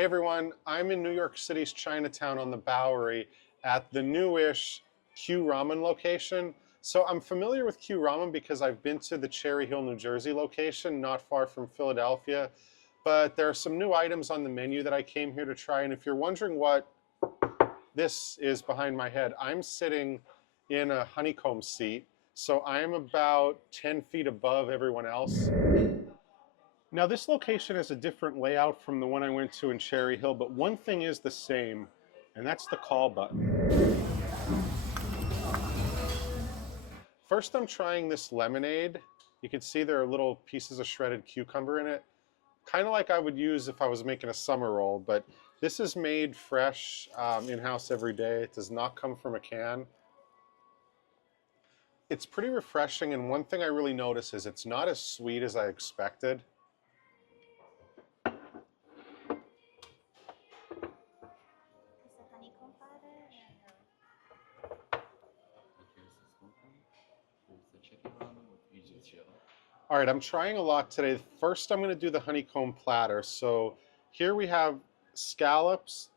Hey everyone, I'm in New York City's Chinatown on the Bowery at the newish Kyuramen location. So I'm familiar with Kyuramen because I've been to the Cherry Hill, New Jersey location, not far from Philadelphia. But there are some new items on the menu that I came here to try. And if you're wondering what this is behind my head, I'm sitting in a honeycomb seat. So I am about 10 feet above everyone else. Now this location has a different layout from the one I went to in Cherry Hill, but one thing is the same, and that's the call button. First I'm trying this lemonade. You can see there are little pieces of shredded cucumber in it, kind of like I would use if I was making a summer roll, but this is made fresh in-house every day. It does not come from a can. It's pretty refreshing, and one thing I really notice is it's not as sweet as I expected. Honeycomb platter All right, I'm trying a lot today. First, I'm going to do the honeycomb platter. So here we have scallops.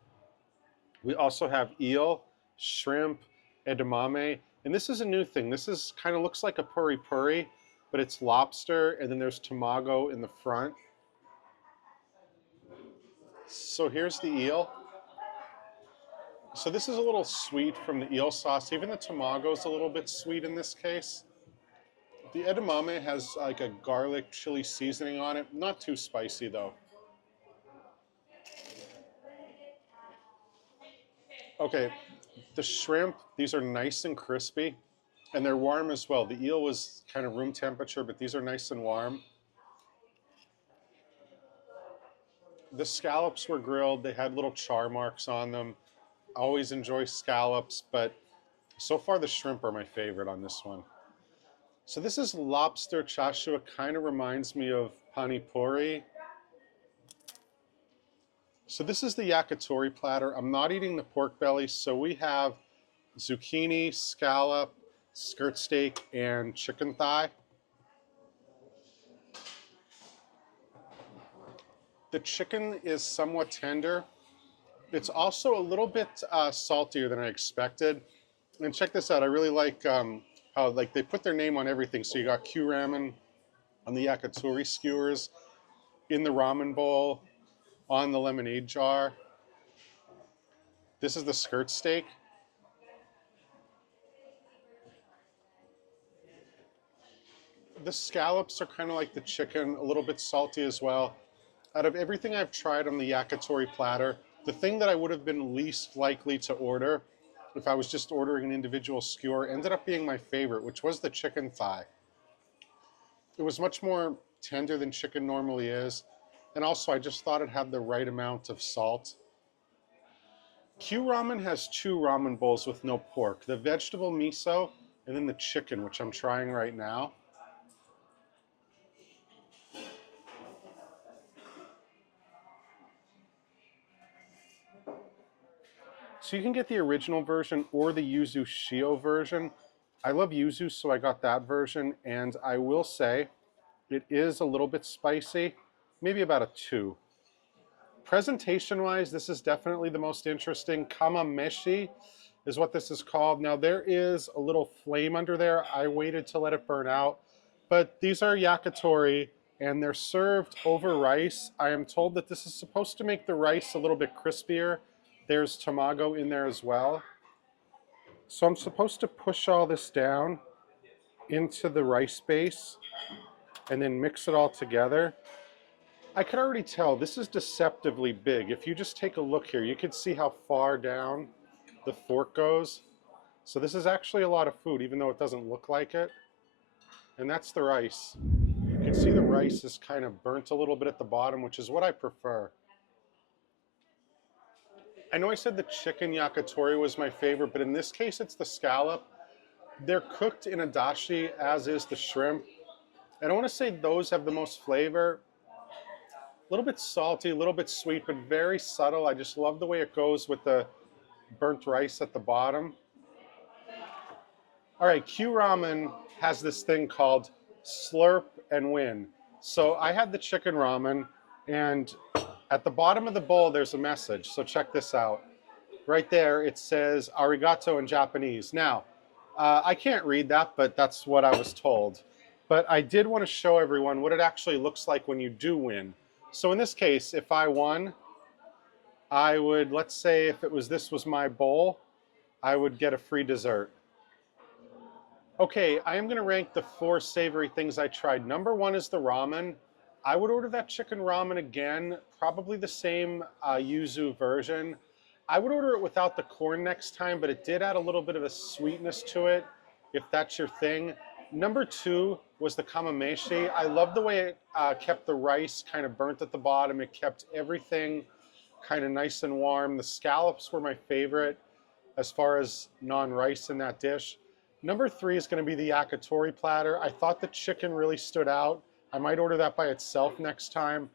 We also have eel, shrimp, edamame. And this is a new thing. This is kind of looks like a puri puri, but it's lobster, and then there's tamago in the front. So here's the eel. So this is a little sweet from the eel sauce. Even the tamago is a little bit sweet in this case. The edamame has like a garlic chili seasoning on it. Not too spicy though. Okay, the shrimp, these are nice and crispy, and they're warm as well. The eel was kind of room temperature, but these are nice and warm. The scallops were grilled. They had little char marks on them. I always enjoy scallops, but so far the shrimp are my favorite on this one. So this is lobster chashu. It kind of reminds me of pani puri. So this is the yakitori platter. I'm not eating the pork belly, so we have zucchini, scallop, skirt steak, and chicken thigh. The chicken is somewhat tender. It's also a little bit saltier than I expected. And check this out, I really like how they put their name on everything. So you got Kyuramen on the yakitori skewers, in the ramen bowl, on the lemonade jar. This is the skirt steak. The scallops are kind of like the chicken, a little bit salty as well. Out of everything I've tried on the yakitori platter, the thing that I would have been least likely to order if I was just ordering an individual skewer ended up being my favorite, which was the chicken thigh. It was much more tender than chicken normally is, and also I just thought it had the right amount of salt. Kyuramen has two ramen bowls with no pork, the vegetable miso and then the chicken, which I'm trying right now. So you can get the original version or the yuzu shio version. I love yuzu, so I got that version, and I will say it is a little bit spicy, maybe about a 2. Presentation-wise, this is definitely the most interesting. Kamameshi is what this is called. Now there is a little flame under there. I waited to let it burn out, but these are yakitori, and they're served over rice. I am told that this is supposed to make the rice a little bit crispier. There's tamago in there as well. So I'm supposed to push all this down into the rice base and then mix it all together. I could already tell this is deceptively big. If you just take a look here, you can see how far down the fork goes. So this is actually a lot of food, even though it doesn't look like it. And that's the rice. You can see the rice is kind of burnt a little bit at the bottom, which is what I prefer. I know I said the chicken yakitori was my favorite, but in this case it's the scallop. They're cooked in a dashi, as is the shrimp. And I want to say those have the most flavor. A little bit salty, a little bit sweet, but very subtle. I just love the way it goes with the burnt rice at the bottom. All right, Kyuramen has this thing called slurp and win. So I had the chicken ramen, and At the bottom of the bowl, there's a message. So check this out. Right there, it says arigato in Japanese. Now, I can't read that, but that's what I was told. But I did want to show everyone what it actually looks like when you do win. So in this case, if I won, I would, let's say if this was my bowl, I would get a free dessert. Okay, I am going to rank the 4 savory things I tried. Number 1 is the ramen. I would order that chicken ramen again, probably the same yuzu version. I would order it without the corn next time, but it did add a little bit of a sweetness to it, if that's your thing. Number 2 was the Kamameshi. I love the way it kept the rice kind of burnt at the bottom. It kept everything kind of nice and warm. The scallops were my favorite as far as non-rice in that dish. Number 3 is going to be the Yakitori Platter. I thought the chicken really stood out. I might order that by itself next time.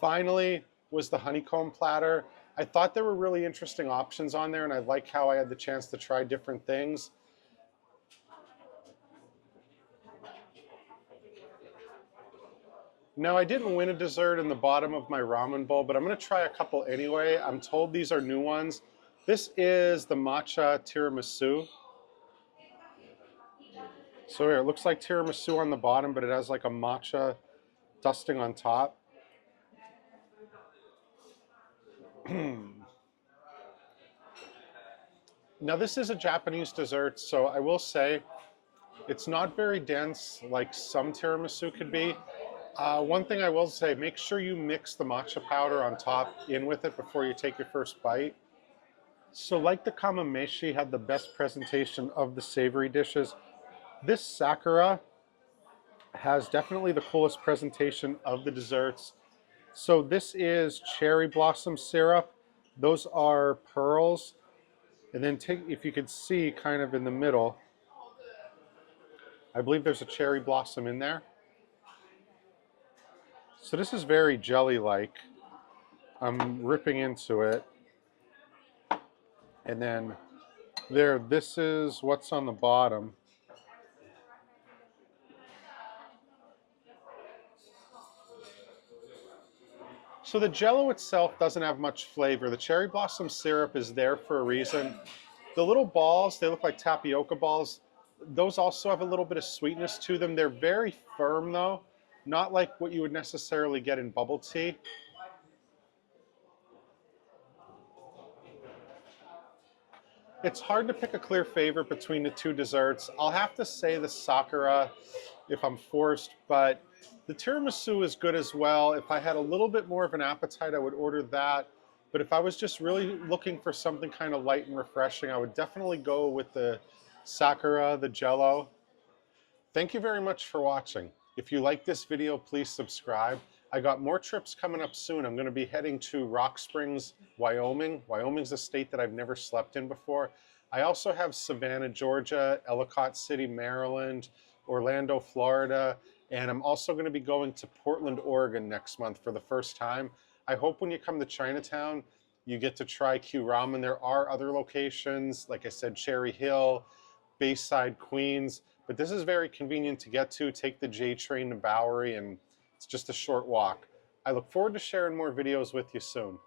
Finally was the Honeycomb Platter. I thought there were really interesting options on there, and I like how I had the chance to try different things. Now, I didn't win a dessert in the bottom of my ramen bowl, but I'm going to try a couple anyway. I'm told these are new ones. This is the Matcha Tiramisu. So here, it looks like tiramisu on the bottom, but it has like a matcha dusting on top. Now, this is a Japanese dessert, so I will say it's not very dense like some tiramisu could be. One thing I will say, make sure you mix the matcha powder on top in with it before you take your first bite. So like the Kamameshi had the best presentation of the savory dishes, this Sakura has definitely the coolest presentation of the desserts. So this is cherry blossom syrup. Those are pearls. And then if you could see kind of in the middle, I believe there's a cherry blossom in there. So this is very jelly-like. I'm ripping into it. And then this is what's on the bottom. So the Jell-O itself doesn't have much flavor. The cherry blossom syrup is there for a reason. The little balls, they look like tapioca balls. Those also have a little bit of sweetness to them. They're very firm though, not like what you would necessarily get in bubble tea. It's hard to pick a clear favorite between the two desserts. I'll have to say the Sakura if I'm forced, but the tiramisu is good as well. If I had a little bit more of an appetite, I would order that. But if I was just really looking for something kind of light and refreshing, I would definitely go with the Sakura, the Jell-O. Thank you very much for watching. If you like this video, please subscribe. I got more trips coming up soon. I'm going to be heading to Rock Springs, Wyoming. Wyoming's a state that I've never slept in before. I also have Savannah, Georgia, Ellicott City, Maryland, Orlando, Florida, and I'm also going to be going to Portland, Oregon next month for the first time. I hope when you come to Chinatown, you get to try Kyuramen. There are other locations, like I said, Cherry Hill, Bayside, Queens, but this is very convenient to get to. Take the J train to Bowery, and it's just a short walk. I look forward to sharing more videos with you soon.